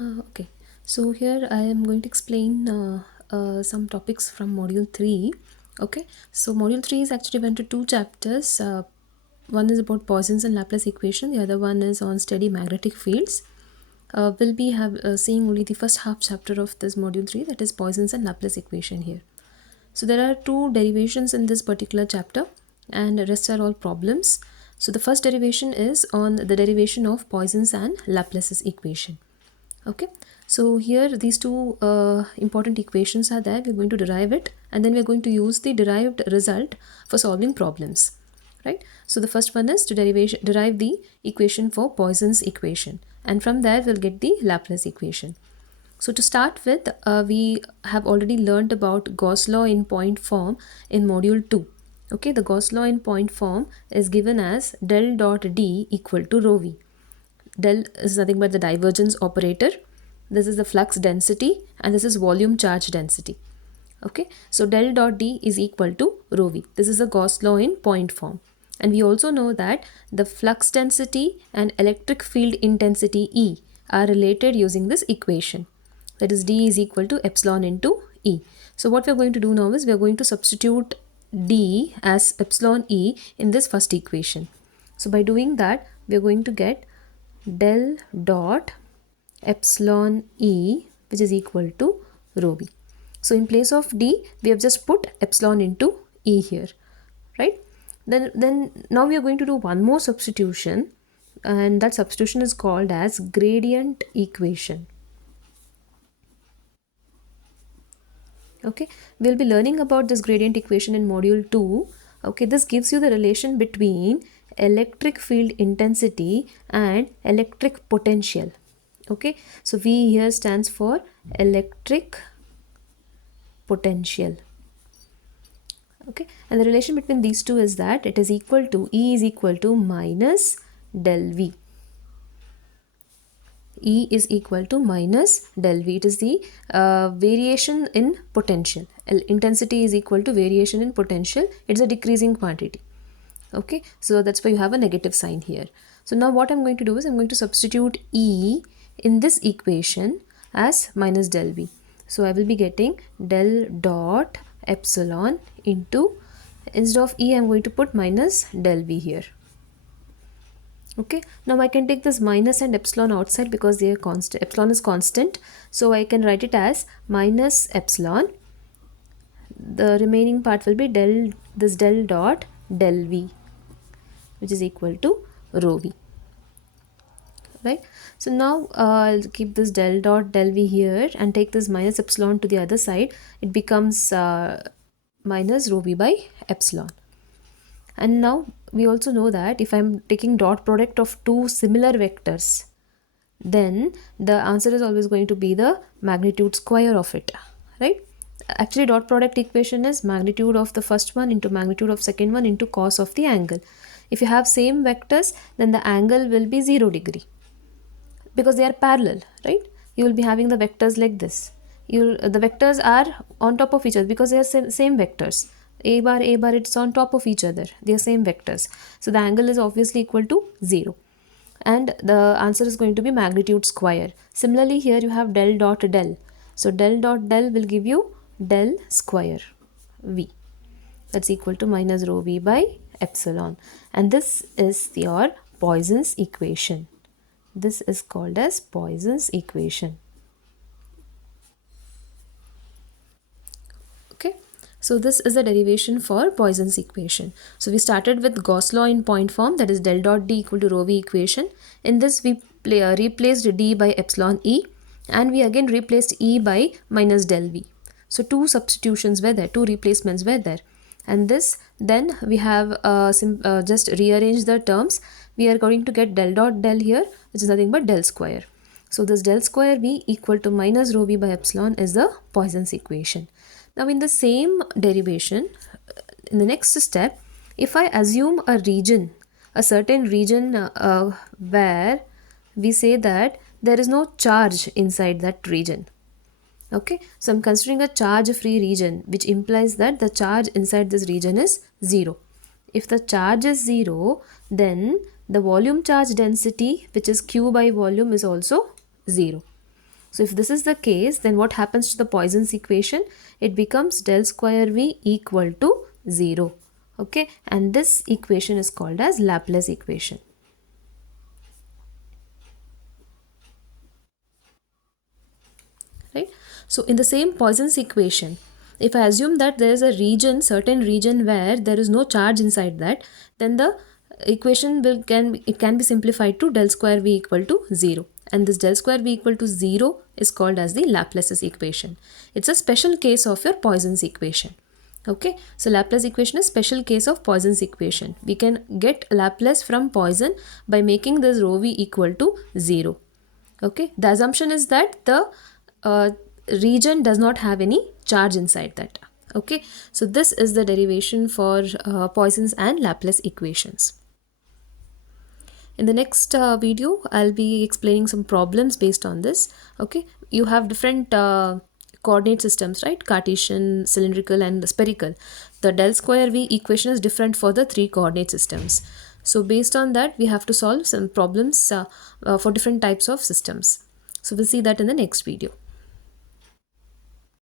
Okay, so here I am going to explain some topics from module 3. Okay, so module 3 is actually went to two chapters. One is about Poisson's and Laplace equation, the other one is on steady magnetic fields. We'll be seeing only the first half chapter of this module 3, that is Poisson's and Laplace equation here. So there are two derivations in this particular chapter and the rest are all problems. So the first derivation is on the derivation of Poisson's and Laplace's equation. Okay, so here these two important equations are there. We're going to derive it and then we're going to use the derived result for solving problems, right? So the first one is to derive the equation for Poisson's equation, and from there we'll get the Laplace equation. So to start with, we have already learned about Gauss law in point form in module 2. Okay, the Gauss law in point form is given as del dot D equal to rho V. Del is nothing but the divergence operator. This is the flux density and this is volume charge density. Okay, so del dot D is equal to rho V. This is the Gauss law in point form. And we also know that the flux density and electric field intensity E are related using this equation. That is D is equal to epsilon into E. So what we are going to do now is we are going to substitute D as epsilon E in this first equation. So by doing that, we are going to get del dot epsilon E, which is equal to rho V. So in place of D, we have just put epsilon into E here, right? Then now we are going to do one more substitution, and that substitution is called as gradient equation. Okay, we'll be learning about this gradient equation in module 2. Okay, this gives you the relation between electric field intensity and electric potential. Okay, so V here stands for electric potential. Okay, and the relation between these two is that it is equal to E is equal to minus del V. E is equal to minus del V. It is the variation in potential. Intensity is equal to variation in potential. It's a decreasing quantity. Okay, so that's why you have a negative sign here. So now what I'm going to do is I'm going to substitute E in this equation as minus del V. So I will be getting del dot epsilon into, instead of E I'm going to put minus del V here. Okay, now I can take this minus and epsilon outside because they are constant. Epsilon is constant, so I can write it as minus epsilon. The remaining part will be del dot del V, which is equal to rho V, right? So now I'll keep this del dot del V here and take this minus epsilon to the other side. It becomes minus rho V by epsilon. And now we also know that if I'm taking dot product of two similar vectors, then the answer is always going to be the magnitude square of it, right? Actually, dot product equation is magnitude of the first one into magnitude of second one into cos of the angle. If you have same vectors, then the angle will be 0 degree because they are parallel, right? You will be having the vectors like this. The vectors are on top of each other because they are same vectors. A bar, it's on top of each other. They are same vectors. So the angle is obviously equal to 0. And the answer is going to be magnitude square. Similarly, here you have del dot del. So del dot del will give you del square V. That's equal to minus rho V by epsilon. And this is your Poisson's equation. This is called as Poisson's equation. Okay, so this is the derivation for Poisson's equation. So we started with Gauss law in point form, that is del dot D equal to rho V equation. In this we replaced D by epsilon E, and we again replaced E by minus del V. So two substitutions were there, two replacements were there. And this, then we have just rearranged the terms. We are going to get del dot del here, which is nothing but del square. So this del square V equal to minus rho V by epsilon is the Poisson's equation. Now in the same derivation, in the next step, if I assume a region, a certain region where we say that there is no charge inside that region. Okay, so I'm considering a charge-free region, which implies that the charge inside this region is 0. If the charge is 0, then the volume charge density, which is Q by volume, is also 0. So if this is the case, then what happens to the Poisson's equation? It becomes del square V equal to 0. Okay, and this equation is called as Laplace equation. Right? So in the same Poisson's equation, if I assume that there is a region, certain region where there is no charge inside that, then the equation can be simplified to del square V equal to 0. And this del square V equal to 0 is called as the Laplace's equation. It's a special case of your Poisson's equation. Okay, so Laplace equation is special case of Poisson's equation. We can get Laplace from Poisson by making this rho v equal to 0. Okay, the assumption is that the uh, region does not have any charge inside that. Okay, so this is the derivation for Poisson's and Laplace equations. In the next video, I'll be explaining some problems based on this. Okay, you have different coordinate systems, right? Cartesian, cylindrical, and spherical. The del square V equation is different for the three coordinate systems. So based on that, we have to solve some problems for different types of systems. So we'll see that in the next video.